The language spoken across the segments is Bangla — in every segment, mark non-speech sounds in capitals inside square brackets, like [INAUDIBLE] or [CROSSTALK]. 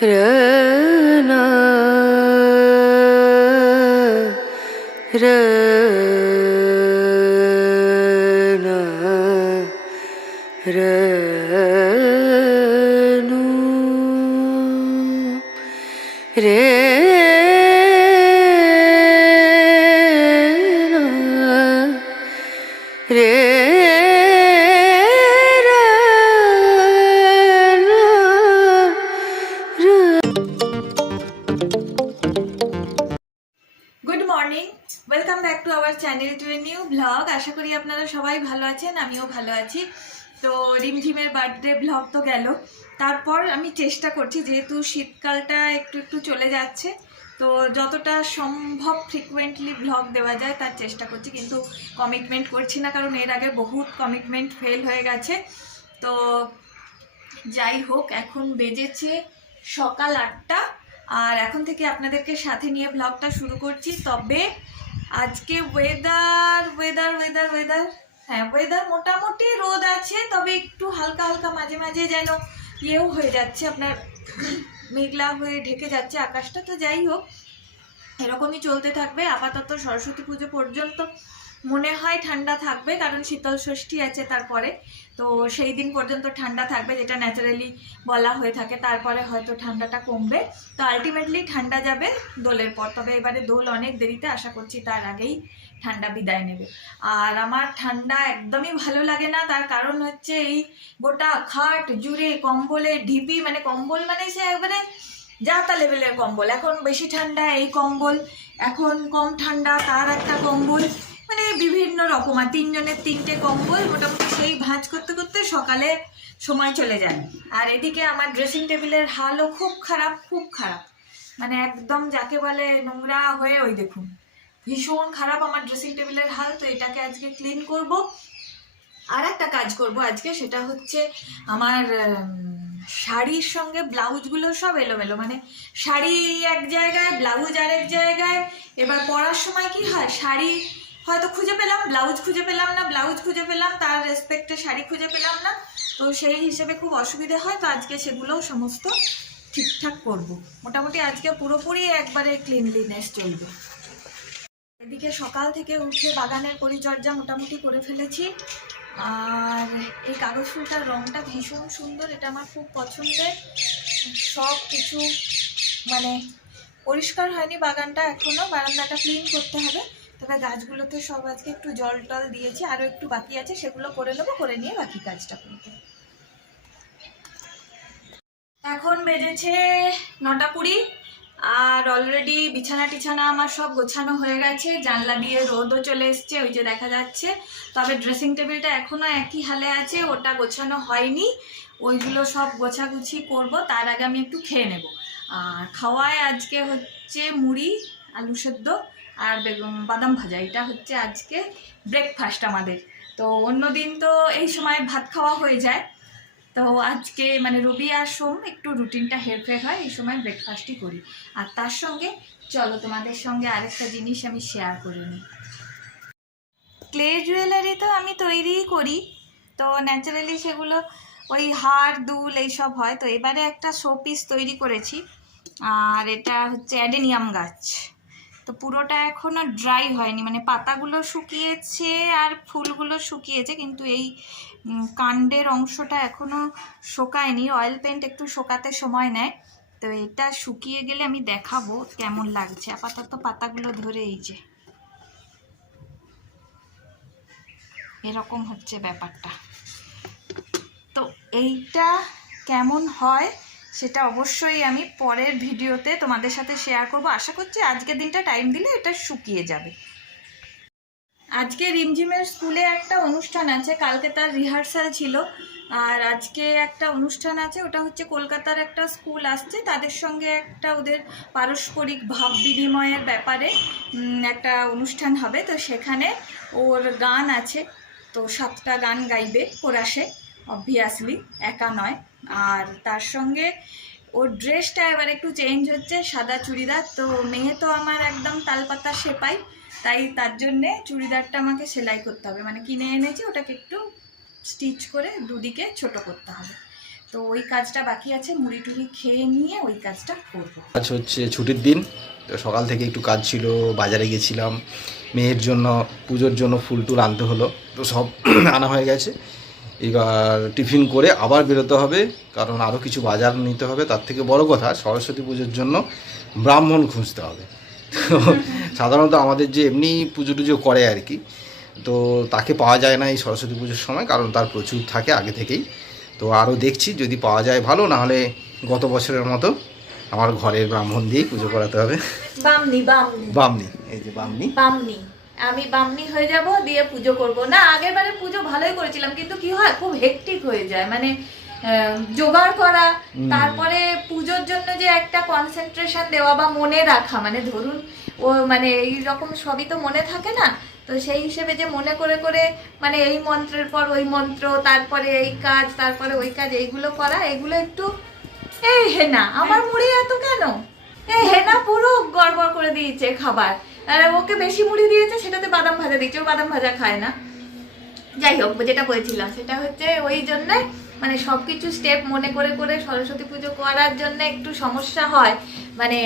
রা রা আছেন, আমিও ভালো আছি। তো রিমঝিমের বার্থডে ব্লগ তো গেল। তারপর আমি চেষ্টা করছি, যেহেতু শীতকালটা একটু একটু চলে যাচ্ছে, তো যতটা সম্ভব ফ্রিকুয়েন্টলি ব্লগ দেওয়া যায় তার চেষ্টা করছি, কিন্তু কমিটমেন্ট করছি না, কারণ এর আগে বহুত কমিটমেন্ট ফেল হয়ে গেছে। তো যাই হোক, এখন বেজেছে সকাল আটটা, আর এখন থেকে আপনাদেরকে সাথে নিয়ে ব্লগটা শুরু করছি। তবে আজকে ওয়েদার ওয়েদার ওয়েদার ওয়েদার হ্যাঁ ওয়েদার মোটামুটি রোদ আছে, তবে একটু হালকা হালকা মাঝে মাঝে যেন ইয়েও হয়ে যাচ্ছে, আপনার মেঘলা হয়ে ঢেকে যাচ্ছে আকাশটা, তো যাই হোক, এরকমই চলতে থাকবে, আপাতত সরস্বতী পুজো পর্যন্ত মনে হয় ঠান্ডা থাকবে, কারণ শীতল ষষ্ঠী আছে তারপরে, তো সেই দিন পর্যন্ত ঠান্ডা থাকবে, যেটা ন্যাচারালি বলা হয়ে থাকে, তারপরে হয়তো ঠান্ডাটা কমবে, তো আলটিমেটলি ঠান্ডা যাবে দোলের পর, তবে এবারে দোল অনেক দেরিতে, আশা করছি তার আগেই ঠান্ডা বিদায় নেবে। আর আমার ঠান্ডা একদমই ভালো লাগে না, তার কারণ হচ্ছে এই গোটা খাট জুড়ে কম্বলে ঢিপি মানে কম্বল মানে সে একবারে যাতা লেভেলের কম্বল। এখন বেশি ঠান্ডা এই কম্বল, এখন কম ঠান্ডা তার একটা কম্বল মানে বিভিন্ন রকম। আর তিনজনের তিনটে কম্বল মোটামুটি সেই ভাঁজ করতে করতে সকালে সময় চলে যায়। আর এদিকে আমার ড্রেসিং টেবিলের হালও খুব খারাপ খুব খারাপ। মানে একদম যাকে বলে নোংরা হয়ে ওই দেখুন। ভীষণ খারাপ আমার ড্রেসিং টেবিলের হাল, তো এটাকে আজকে ক্লিন করব। আর একটা কাজ করব আজকে, সেটা হচ্ছে আমার শাড়ির সঙ্গে ব্লাউজগুলো সব এলোমেলো। মানে শাড়ি এক জায়গায়, ব্লাউজ আরেক জায়গায়। এবার পরার সময় কি হয়, শাড়ি হয়তো খুঁজে পেলাম, ব্লাউজ খুঁজে পেলাম না, ব্লাউজ খুঁজে পেলাম, তার রেসপেক্টে শাড়ি খুঁজে পেলাম না। তো সেই হিসেবে খুব অসুবিধে হয়, তো আজকে সেগুলোও সমস্ত ঠিকঠাক করব। মোটামুটি আজকে পুরোপুরি একবারে ক্লিনলিনেস চলবে। এদিকে সকাল থেকে উঠে বাগানের পরিচর্যা মোটামুটি করে ফেলেছি। আর এই কাগজ ফুলটার রঙটা ভীষণ সুন্দর, এটা আমার খুব পছন্দের। সব কিছু মানে পরিষ্কার হয়নি বাগানটা এখনও বারান্দাটা ক্লিন করতে হবে। তবে গাছগুলোতে সব আজকে একটু জল টল দিয়েছি, আরও একটু বাকি আছে, সেগুলো করে নেব, করে নিয়ে বাকি কাজটা করব। এখন বেজেছে নটা কুড়ি। আর অলরেডি বিছানা টিছানা আমার সব গোছানো হয়ে গেছে, জানলা দিয়ে রোদও চলে এসছে, ওই যে দেখা যাচ্ছে। তবে ড্রেসিং টেবিলটা এখনও একই হালে আছে, ওটা গোছানো হয়নি। ওইগুলো সব গোছাগুছি করব, তার আগে আমি একটু খেয়ে নেব। আর খাওয়ায় আজকে হচ্ছে মুড়ি, আলু সেদ্ধ আর বাদাম ভাজা। এটা হচ্ছে আজকে ব্রেকফাস্ট আমাদের। তো অন্য দিন তো এই সময় ভাত খাওয়া হয়ে যায়। তো আজকে মানে রবি আর সোম একটু রুটিনটা হেরফের হয়, এই সময় ব্রেকফাস্টই করি। আর তার সঙ্গে, চলো তোমাদের সঙ্গে আরেকটা জিনিস আমি শেয়ার করে নিই। ক্লে জুয়েলারি তো আমি তৈরিই করি। তো ন্যাচারালি সেগুলো ওই হার, দুল এইসব হয়। তো এবারে একটা শো পিস তৈরি করেছি। আর এটা হচ্ছে অ্যাডেনিয়াম গাছ। তো পুরোটা এখনও ড্রাই হয়নি। মানে পাতাগুলো শুকিয়েছে আর ফুলগুলো শুকিয়েছে, কিন্তু এই কাণ্ডের অংশটা এখনও শোকায়নি। অয়েল পেন্ট একটু শোকাতে সময় নেয়। তো এটা শুকিয়ে গেলে আমি দেখাবো কেমন লাগছে। আপাতত পাতাগুলো ধরে এই যে। এরকম হচ্ছে ব্যাপারটা। তো এইটা কেমন হয় সেটা অবশ্যই আমি পরের ভিডিওতে তোমাদের সাথে শেয়ার করব। আশা করছি আজকের দিনটা টাইম দিলে এটা শুকিয়ে যাবে। আজকে রিমঝিমের স্কুলে একটা অনুষ্ঠান আছে, কালকে তার রিহার্সাল ছিল। আর আজকে একটা অনুষ্ঠান আছে, ওটা হচ্ছে কলকাতার একটা স্কুল আসছে, তাদের সঙ্গে একটা ওদের পারস্পরিক ভাব বিনিময়ের ব্যাপারে একটা অনুষ্ঠান হবে। তো সেখানে ওর গান আছে, তো সাতটা গান গাইবে কোরাসে অবভিয়াসলি একা নয়। আর তার সঙ্গে ওর ড্রেসটা এবার একটু চেঞ্জ হচ্ছে, সাদা চুড়িদার, তো মেয়ে তো আমার একদম তালপাতা সেপাই। তাই তার জন্যে চুড়িদারটা আমাকে সেলাই করতে হবে। মানে কিনে এনেছি, ওটাকে একটু স্টিচ করে দুদিকে ছোট করতে হবে। তো ওই কাজটা বাকি আছে, মুড়ি টুড়ি খেয়ে নিয়ে ওই কাজটা করব। আজ হচ্ছে ছুটির দিন, তো সকাল থেকে একটু কাজ ছিল, বাজারে গেছিলাম। মেয়ের জন্য, পুজোর জন্য ফুল টুল আনতে হলো, তো সব [CLEARS THROAT] আনা হয়ে গেছে। এবার টিফিন করে আবার বেরোতে হবে, কারণ আরও কিছু বাজার নিতে হবে। তার থেকে বড় কথা, সরস্বতী পুজোর জন্য ব্রাহ্মণ খুঁজতে হবে। তো সাধারণত আমাদের যে এমনি পুজো টুজো করে আর কি তো তাকে পাওয়া যায় না এই সরস্বতী পুজোর সময় কারণ তার প্রচুর থাকে আগে থেকেই। তো আরও দেখছি যদি পাওয়া যায় ভালো না হলে গত বছরের মতো আমার ঘরের ব্রাহ্মণ দিয়েই পুজো করাতে হবে। বামনি বামনি। বামনি এই যে বামনি। বামনি। আমি বামনি হয়ে যাব দিয়ে পুজো করব। না আগের বারে পুজো ভালোই করেছিলাম কিন্তু কি হয় খুব হেকটিক হয়ে যায়। মানে জোগাড় করা তারপরে পুজোর জন্য যে একটা কনসেন্ট্রেশন দেওয়া বা মনে রাখা মানে ধরুন ও মানে এই রকম সবই তো মনে থাকে না তো সেই হিসেবে যে মনে করে করে মানে এই মন্ত্রের পর ওই মন্ত্র তারপরে এই কাজ তারপরে ওই কাজ এইগুলো করা এগুলো একটু এই হেনা আমার মুড়ি এত কেন? এই হেনা পুরো গড়বড় করে দিয়েছে খাবার। আর ওকে বেশি মুড়ি দিয়েছে সেটাতে বাদাম ভাজা দিচ্ছে ও বাদাম ভাজা খায় না। যাই হোক যেটা বলেছিলাম সেটা হচ্ছে ওই জন্য মানে সবকিছু স্টেপ মনে করে করে সরস্বতী পুজো করার জন্য একটু সমস্যা হয়। মানে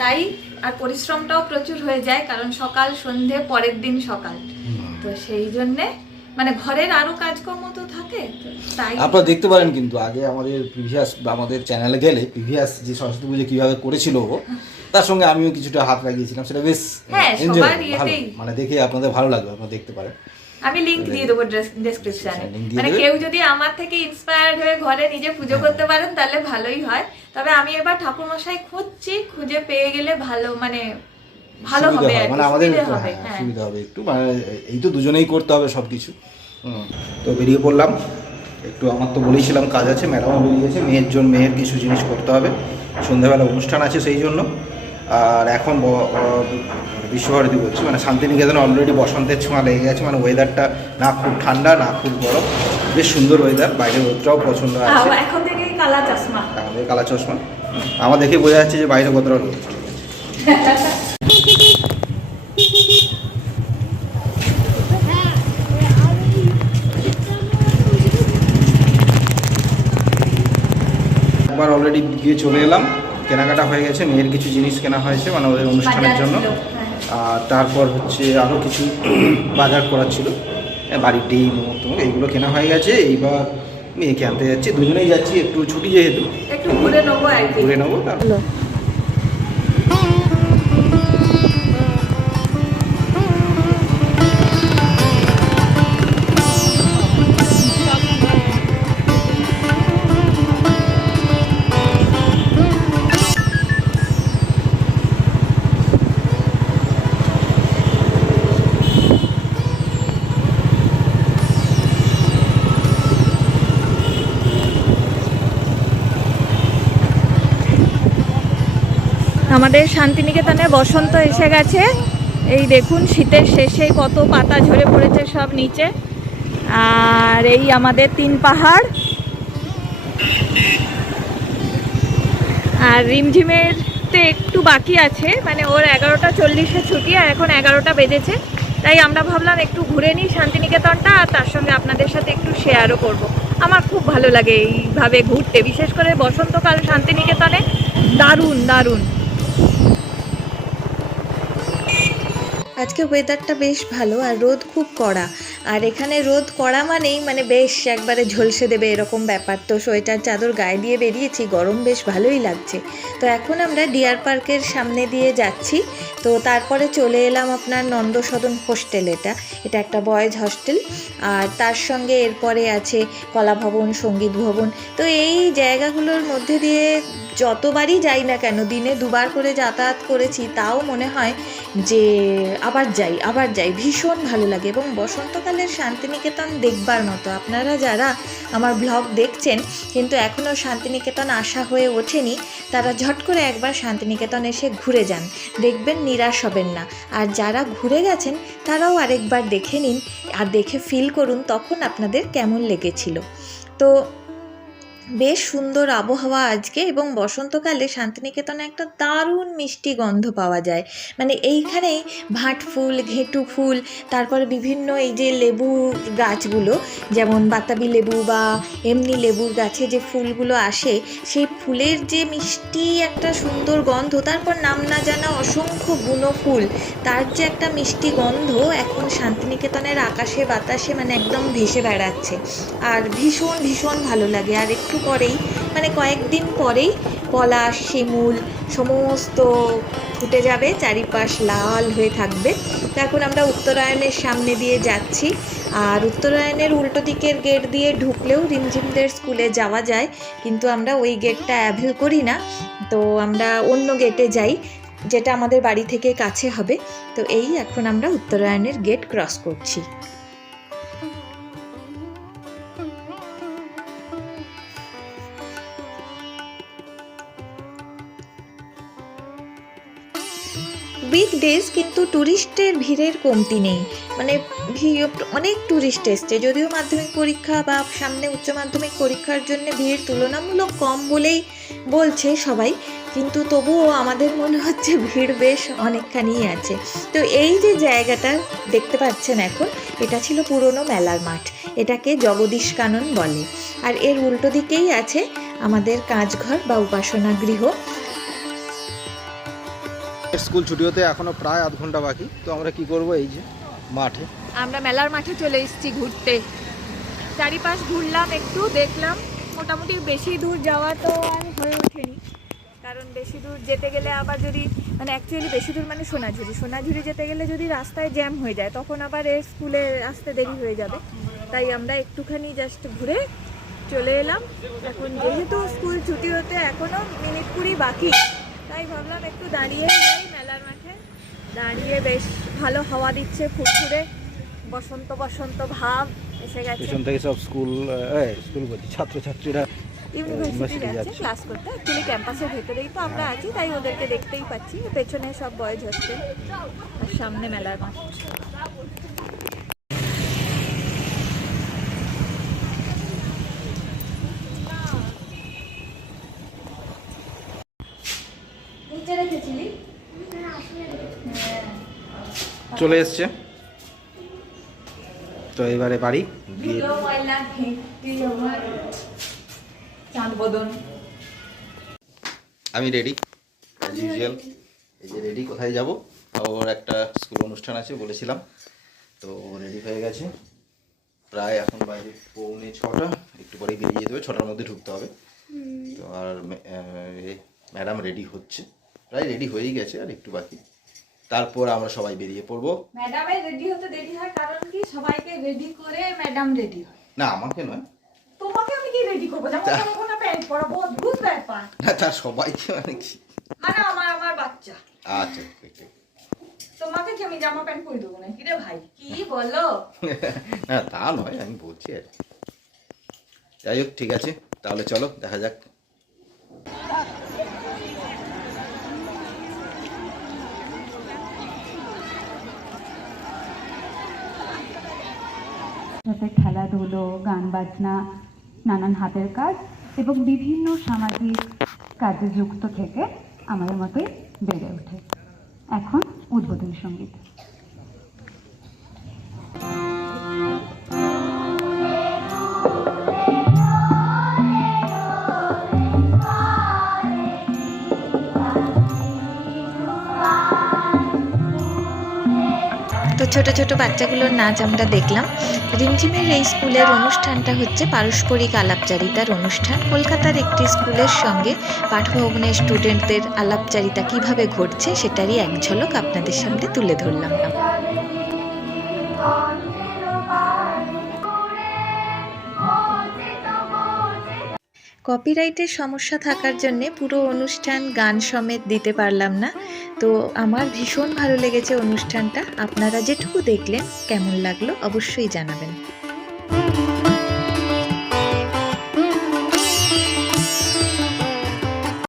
তাই আর পরিশ্রমটাও প্রচুর হয়ে যায় কারণ সকাল সন্ধে পরের দিন সকাল। তো সেই জন্যে মানে ঘরের আরও কাজকর্ম তো থাকে তাই আপনারা দেখতে পারেন কিন্তু আগে আমাদের প্রিভিয়াস আমাদের চ্যানেলে গেলে প্রিভিয়াস যে সরস্বতী পুজো কীভাবে করেছিল তার সঙ্গে আমিও কিছুটা হাত লাগিয়েছিলাম সেটা বেশ হ্যাঁ। মানে দেখে আপনাদের ভালো লাগবে আপনারা দেখতে পারেন। আমি লিংক দিয়ে দেবো ডেসক্রিপশনে মানে কেউ যদি আমার থেকে ইন্সপায়ার্ড হয়ে ঘরে নিজে পুজো করতে পারেন তাহলে ভালোই হয়। তবে আমি এবার ঠাকুর মশাই খুঁজছি খুঁজে পেয়ে গেলে ভালো মানে ভালো হবে হয় মানে আমাদের হ্যাঁ, হ্যাঁ। সুবিধা হবে একটু মানে এই তো দুজনেই করতে হবে সব কিছু তো বেরিয়ে পড়লাম। একটু আমার তো বলেছিলাম কাজ আছে ম্যাডামও বেরিয়েছে মেয়ের জন্য মেয়ের কিছু জিনিস করতে হবে। সন্ধ্যাবেলা অনুষ্ঠান আছে সেই জন্য। আর এখন বিশ্বভারতী বলছি মানে শান্তিনিকেতনে অলরেডি বসন্তের ছোঁয়া লেগে গেছে। মানে ওয়েদারটা না খুব ঠান্ডা না খুব গরম। বেশ সুন্দর ওয়েদার বাইরে রোদটাও পছন্দ আছে। এখন থেকেই কালা চশমা। আমাদের কালা চশমা। আমার দেখে বোঝা যাচ্ছে যে বাইরে কতটা রোদ। একবার অলরেডি গিয়ে চলে এলাম। কেনাকাটা হয়ে গেছে। মেয়ের কিছু জিনিস কেনা হয়েছে মানে ওদের অনুষ্ঠানের জন্য। তারপর হচ্ছে আরও কিছু বাজার করার ছিল। এ, বাড়ির ডিম তোমাকে এইগুলো কেনা হয়ে গেছে। এইবার মেয়েকে আনতে যাচ্ছি। দুজনেই যাচ্ছি একটু ছুটি যেহেতু। একটু ঘুরে নেব ঘুরে নেব তারপর আমাদের শান্তিনিকেতনে বসন্ত এসে গেছে। এই দেখুন, শীতের শেষে কত পাতা ঝরে পড়েছে সব নিচে। আর এই আমাদের তিন পাহাড়। আর রিমঝিমের তো একটু বাকি আছে মানে ওর এগারোটা চল্লিশে ছুটি আর এখন এগারোটা বেজেছে। তাই আমরা ভাবলাম একটু ঘুরে নিই শান্তিনিকেতনটা, আর তার সঙ্গে আপনাদের সাথে একটু শেয়ারও করব। আমার খুব ভালো লাগে এইভাবে ঘুরতে, বিশেষ করে বসন্তকাল শান্তিনিকেতনে। দারুণ দারুণ। আজকে ওয়েদারটা বেশ ভালো আর রোদ খুব কড়া। আর এখানে রোদ কড়া মানেই মানে বেশ একবারে ঝলসে দেবে এরকম ব্যাপার। তো সোয়েটার, চাদর গায়ে দিয়ে বেরিয়েছি, গরম বেশ ভালোই লাগছে। তো এখন আমরা ডিয়ার পার্কের সামনে দিয়ে যাচ্ছি। তো তারপরে চলে এলাম আপনার নন্দসদন হোস্টেল এটা। এটা একটা বয়েজ হস্টেল। আর তার সঙ্গে এরপরে আছে কলাভবন, সংগীত ভবন। তো এই জায়গাগুলোর মধ্যে দিয়ে যতবারই যাই না কেন, দিনে দুবার করে যাতায়াত করেছি, তাও মনে হয় যে আবার যাই আবার যাই। ভীষণ ভালো লাগে এবং বসন্তকালের শান্তিনিকেতন দেখবার মতো। আপনারা যারা আমার ব্লগ দেখছেন, কিন্তু এখনও শান্তিনিকেতন আসা হয়ে ওঠেনি, তারা ঝট করে একবার শান্তিনিকেতন এসে ঘুরে যান। দেখবেন নিরাশ হবেন না। আর যারা ঘুরে গেছেন, তারাও আরেকবার দেখে নিন, আর দেখে ফিল করুন তখন আপনাদের কেমন লেগেছিল। তো বেশ সুন্দর আবহাওয়া আজকে এবং বসন্তকালে শান্তিনিকেতনে একটা দারুণ মিষ্টি গন্ধ পাওয়া যায়। মানে এইখানেই ভাট ফুল, ঘেটু ফুল, তারপরে বিভিন্ন এই যে লেবু গাছগুলো, যেমন বাতাবি লেবু বা এমনি লেবুর গাছে যে ফুলগুলো আসে, সেই ফুলের যে মিষ্টি একটা সুন্দর গন্ধ, তারপর নাম না জানা অসংখ্য বুনো ফুল তার যে একটা মিষ্টি গন্ধ এখন শান্তিনিকেতনের আকাশে বাতাসে মানে একদম ভেসে বেড়াচ্ছে। আর ভীষণ ভীষণ ভালো লাগে। আর একটু পরেই মানে কয়েকদিন পরেই পলাশ শিমুল সমস্ত ফুটে যাবে, চারিপাশ লাল হয়ে থাকবে। তো এখন আমরা উত্তরায়ণের সামনে দিয়ে যাচ্ছি। আর উত্তরায়ণের উল্টো দিকের গেট দিয়ে ঢুকলেও রিমঝিমদের স্কুলে যাওয়া যায়, কিন্তু আমরা ওই গেটটা অ্যাভেল করি না। তো আমরা অন্য গেটে যাই, যেটা আমাদের বাড়ি থেকে কাছে হবে। তো এই এখন আমরা উত্তরায়ণের গেট ক্রস করছি। উইকডেজ কিন্তু ট্যুরিস্টের ভিড়ের কমতি নেই। মানে অনেক ট্যুরিস্ট এসছে, যদিও মাধ্যমিক পরীক্ষা বা সামনে উচ্চ মাধ্যমিক পরীক্ষার জন্য ভিড় তুলনামূলক কম বলেই বলছে সবাই, কিন্তু তবুও আমাদের মনে হচ্ছে ভিড় বেশ অনেকখানিই আছে। তো এই যে জায়গাটা দেখতে পাচ্ছেন এখন, এটা ছিল পুরনো মেলার মাঠ, এটাকে জগদীশ কানন বলে। আর এর উল্টো দিকেই আছে আমাদের কাজঘর বা উপাসনা গৃহ। স্কুল ছুটি হতে এখনও প্রায় আধ ঘণ্টা বাকি। তো আমরা কি করব এই যে মাঠে? আমরা মেলার মাঠে চলে এসেছি ঘুরতে। চারিপাশ ঘুরলাম একটু, দেখলাম মোটামুটি বেশি দূর যাওয়া তো আর হয়ে ওঠেনি। কারণ বেশি দূর যেতে গেলে আবার যদি মানে অ্যাকচুয়ালি বেশি দূর মানে সোনাঝুরি। সোনাঝুরি যেতে গেলে যদি রাস্তায় জ্যাম হয়ে যায়, তখন আবার এর স্কুলে আসতে দেরি হয়ে যাবে। তাই আমরা একটুখানি জাস্ট ঘুরে চলে এলাম। এখন যেহেতু স্কুল ছুটি হতে এখনও মিনিট কুড়ি বাকি তাই ভাবলাম একটু দাঁড়িয়ে যাই মেলার মাঠে। দাঁড়িয়ে বেশ ভালো হাওয়া দিচ্ছে ফুরফুরে। বসন্ত বসন্ত ভাব এসে গেছে। পিছন থেকে সব স্কুল স্কুল বলছি ছাত্রছাত্রীরা ইউনিভার্সিটি যাচ্ছে যাচ্ছে। ক্লাস করতে। অ্যাকচুয়ালি ক্যাম্পাসের ভেতরেই তো আমরা আছি তাই ওদেরকে দেখতেই পাচ্ছি। পেছনে সব বয়স হচ্ছে আর সামনে মেলার মাঠ। নিচে রেখেছিলি চলে এসছে। তো এবারে বাড়ি। গিয়ে আমি রেডি অ্যাজ ইউজুয়াল এই যে রেডি কোথায় যাব? ওর একটা স্কুল অনুষ্ঠান আছে বলেছিলাম। তো রেডি হয়ে গেছে। প্রায় এখন বাজে পৌনে ছটা। একটু পরেই বেরিয়ে যেতে হবে। ছটার মধ্যে ঢুকতে হবে। তো আর ম্যাডাম রেডি হচ্ছে। প্রায় রেডি হয়েই গেছে আর একটু বাকি। তারপর আমরা সবাই বেরিয়ে পড়ব। ম্যাডামের রেডি হতে দেরি হয় কারণ কি? সবাইকে রেডি করে ম্যাডাম রেডি হয়। না আমাকে নয়। তোমাকে আমি কি রেডি করব? যেমন প্যান্ট পরাবো অদ্ভুত ব্যাপার। না তার সবাইকে মানে কি? মানে আমার আমার বাচ্চা। আচ্ছা ঠিক ঠিক। তোমাকে কি আমি জামা প্যান্ট পরে দেবো না কি রে ভাই? কি [LAUGHS] বলো? না তা নয় আমি বলছি আর। যাই হোক ঠিক আছে। তাহলে চলো দেখা যাক। যাতে খেলাধুলো, গান বাজনা, নানান হাতের কাজ এবং বিভিন্ন সামাজিক কাজে যুক্ত থেকে আমাদের মতোই বেড়ে ওঠে। এখন উদ্বোধনী সংগীত। ছোট ছোট বাচ্চাগুলোর নাচ আমরা দেখলাম। রিমঝিমের এই স্কুলের অনুষ্ঠানটা হচ্ছে পারস্পরিক আলাপচারিতার অনুষ্ঠান। কলকাতার একটি স্কুলের সঙ্গে পাঠভবনের স্টুডেন্টদের আলাপচারিতা কীভাবে ঘটছে সেটারই এক ঝলক আপনাদের সামনে তুলে ধরলাম। কপিরাইটের সমস্যা থাকার জন্যে পুরো অনুষ্ঠান গান সমেত দিতে পারলাম না। তো আমার ভীষণ ভালো লেগেছে অনুষ্ঠানটা। আপনারা যেটুকু দেখলেন, কেমন লাগল অবশ্যই জানাবেন।